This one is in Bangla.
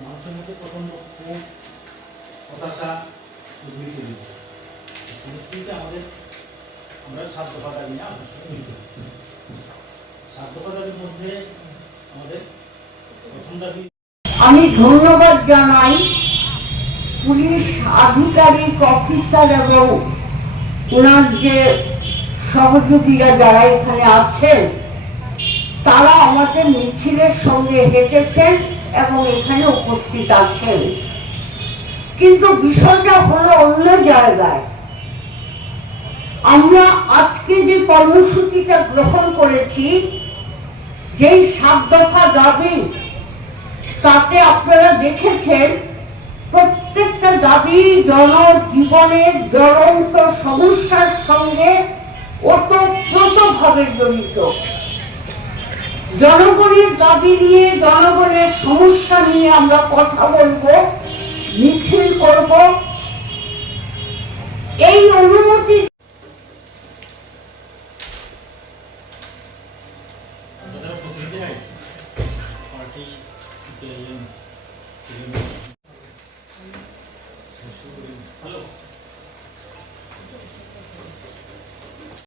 মানুষের মধ্যে হতাশা পরিস্থিতিতে আমাদের আমরা মধ্যে আমাদের প্রথম দাবি আমি ধন্যবাদ জানাই পুলিশ আধিকারিক অফিসার এবং ওনার যে সহযোগীরা যারা এখানে আছেন তারা আমাদের মিছিলের সঙ্গে হেঁটেছেন এবং এখানে উপস্থিত আছেন। কিন্তু বিষয়টা হলো অন্য জায়গায়। আমরা আজকে যে কর্মসূচিটা গ্রহণ করেছি, যেই সাত দফা দাবি, তাতে আপনারা দেখেছেন, প্রত্যেকটা দাবি জনজীবনের জ্বলন্ত সমস্যার সঙ্গে ওতপ্রোতভাবে জড়িত। জনগণের দাবি নিয়ে জনগণের সমস্যা নিয়ে আমরা কথা বলব মিছিল করব এই অনুমতি Hello.